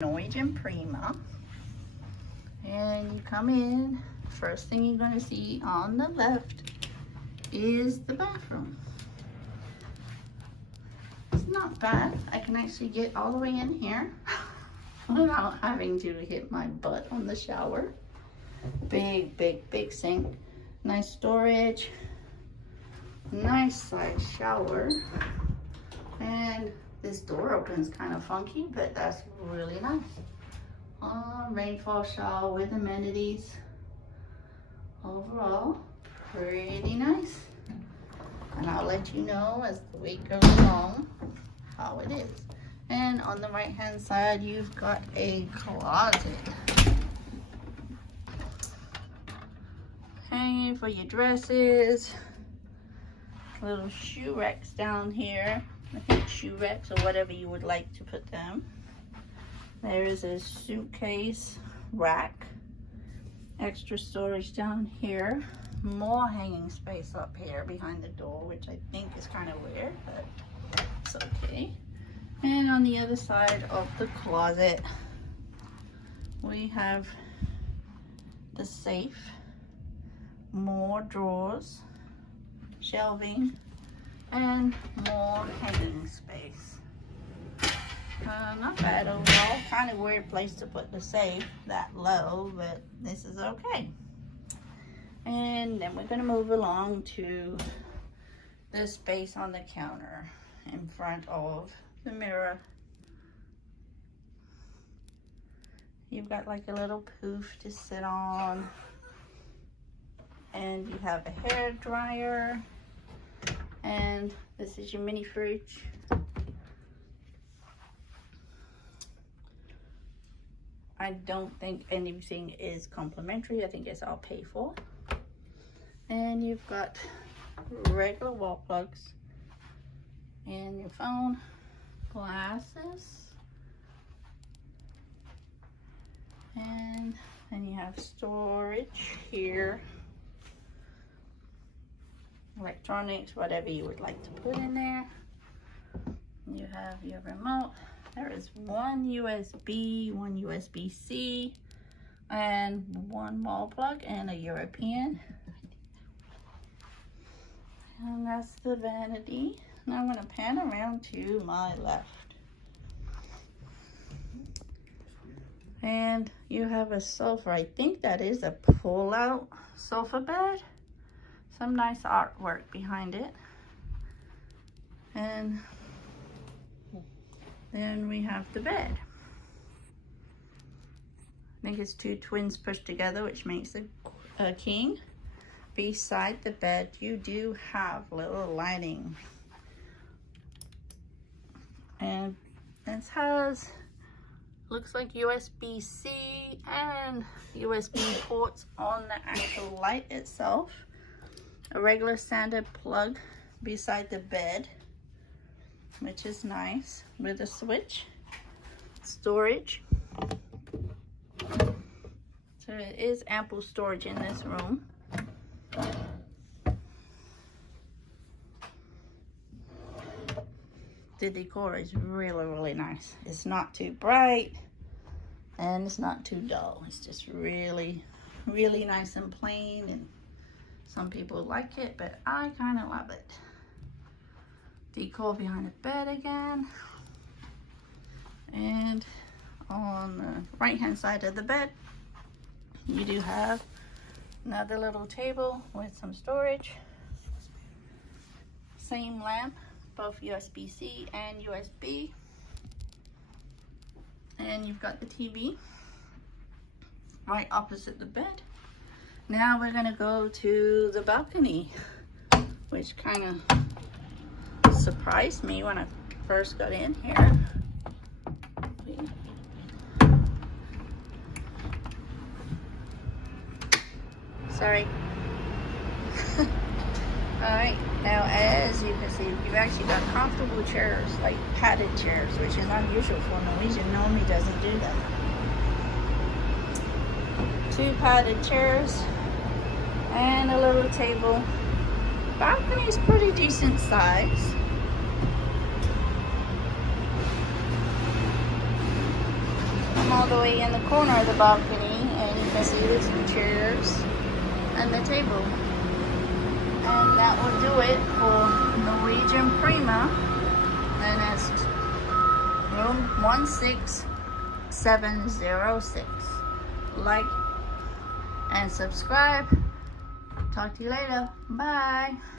Norwegian Prima, and you come in. First thing you're going to see on the left is the bathroom. It's not bad. I can actually get all the way in here without having to hit my butt on the shower. Big sink, nice storage, nice size shower, and this door opens kind of funky, but that's really nice. Rainfall shower with amenities. Overall, pretty nice. And I'll let you know as the week goes along how it is. And on the right hand side, you've got a closet. Hanging for your dresses. Little shoe racks down here. I think shoe racks or whatever you would like to put them. There is a suitcase rack. Extra storage down here. More hanging space up here behind the door, which I think is kind of weird, but it's okay. And on the other side of the closet, we have the safe. More drawers, shelving, and more hanging space. Not bad overall. Kind of weird place to put the safe that low, but this is okay. And then we're going to move along to the space on the counter in front of the mirror. You've got like a little poof to sit on, and you have a hair dryer, and this is your mini fridge. I don't think anything is complimentary. I think it's all paid for. And you've got regular wall plugs and your phone, glasses, and then you have storage here. Electronics, whatever you would like to put in there. You have your remote. There is one USB, one USB-C, and one wall plug and a European. And that's the vanity. Now I'm going to pan around to my left. And you have a sofa. I think that is a pull-out sofa bed. Some nice artwork behind it. And then we have the bed. I think it's two twins pushed together, which makes a king. Beside the bed, you do have little lighting. And this has, looks like USB-C and USB ports on the actual light itself. A regular standard plug beside the bed, which is nice, with a switch. Storage. So it is ample storage in this room. The decor is really nice. It's not too bright and it's not too dull. It's just really nice and plain, and some people like it, but I kind of love it. Decor behind the bed again. And on the right hand side of the bed, you do have another little table with some storage. Same lamp, both USB-C and USB. And you've got the TV right opposite the bed. Now we're gonna go to the balcony, which kind of surprised me when I first got in here. Sorry. Alright, now as you can see, you've actually got comfortable chairs, like padded chairs, which is unusual for Norwegian. Normally doesn't do that. Two padded chairs and a little table. Balcony is pretty decent size. come all the way in the corner of the balcony, and you can see the 2 chairs and the table. And that will do it for Norwegian Prima, and that's room 16706. Like and subscribe. Talk to you later. Bye.